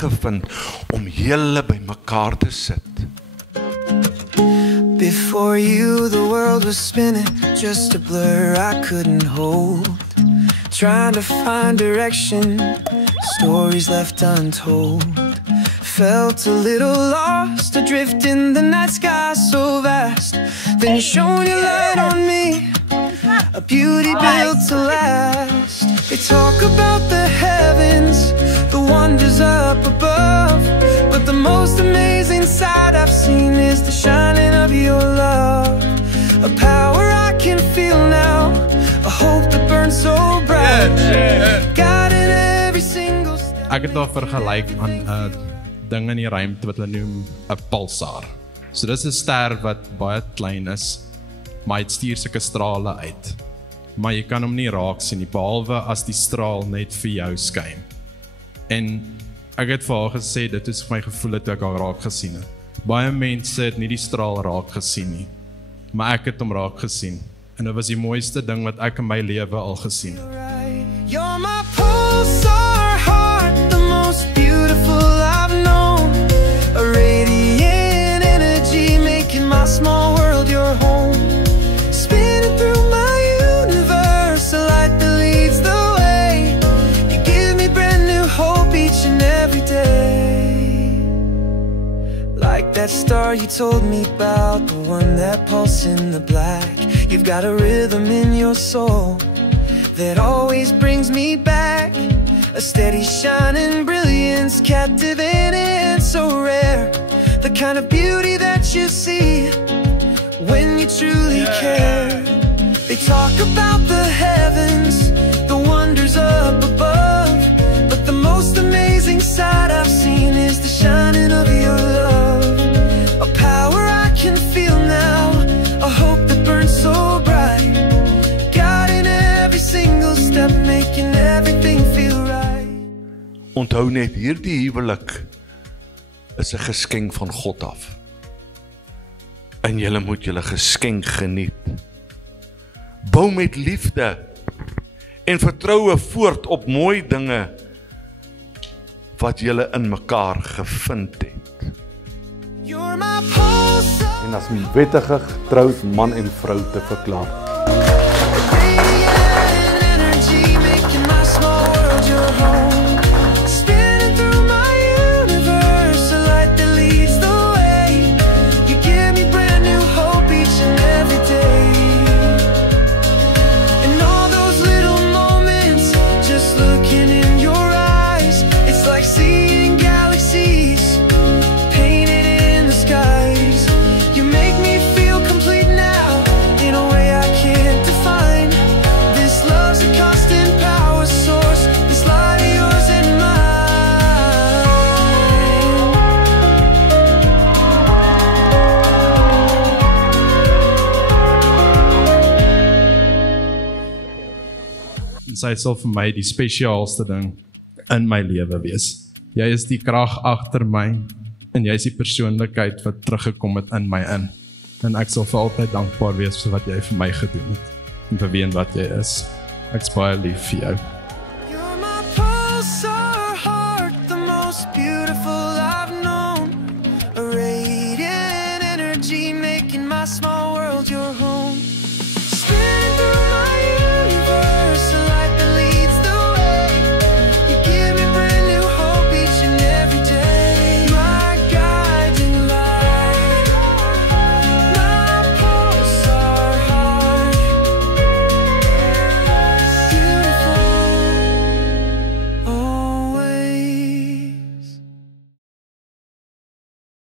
gevind om julle by mekaar te sit. Before you, the world was spinning, just a blur I couldn't hold. Trying to find direction, stories left untold. Felt a little lost, adrift in the night sky so vast. Then you shone your light on me, a beauty built to last. They talk about the heavens, the wonders up above, but the most amazing sight I've seen is the shining of your love. A power I can feel now, a hope that burns so bright. God in every single step. Ek het daar vergelyk aan 'n ding in die ruimte wat hulle noem 'n pulsar. So dis 'n ster wat baie klein is, maar dit stuur sulke strale uit. Maar jy kan hom nie raak sien nie, behalwe as die straal net vir jou skyn. En ek het vir haar gesê, dit is my gevoel dat ek haar raak gesien het. Baie mense het nie die straal raak gesien nie, maar ek het hom raak gesien. En dit was die mooiste ding wat ek in my lewe al gesien het. You're my pulsar heart, the most beautiful I've known. A radiant energy making my small world your home. Spinning through my universe, a light that leads the way. You give me brand new hope each and every day. Like that star you told me about, the one that pulses in the black. You've got a rhythm in your soul that always brings me back. A steady shining brilliance, captivating, so rare. The kind of beauty that you see when you truly care. They talk about the heavens, the wonders up above, but the most amazing sight I've seen is the shining of your love. A power I can feel now, a hope that burns so bright. God in every single step, making everything feel right. Onthou net, hierdie huwelik is 'n geskenk van God af. En julle moet julle geskenk geniet. Bou met liefde en vertroue voort op mooi dinge wat julle in mekaar gevind het. You're my pulsar. En as wettige getroud man en vrou te verklaar. Radiant energy making my small world your home. Spinning through my universe, a light that leads the way. You give me brand new hope each and every day. And all those little moments, just looking in your eyes, it's like seeing galaxies painted in the skies. You make me feel complete now in a way I can't define. This love's a constant power source, this light of yours and mine. En sy sal vir my die spesiaalste ding in my lewe wees. Jy is die krag agter my, en jy is die persoonlikheid wat teruggekom het in my in. En ek sal vir altyd dankbaar wees vir wat jy vir my gedoen het, en vir wie en wat jy is. Ek's baie lief vir jou. You're my pulsar.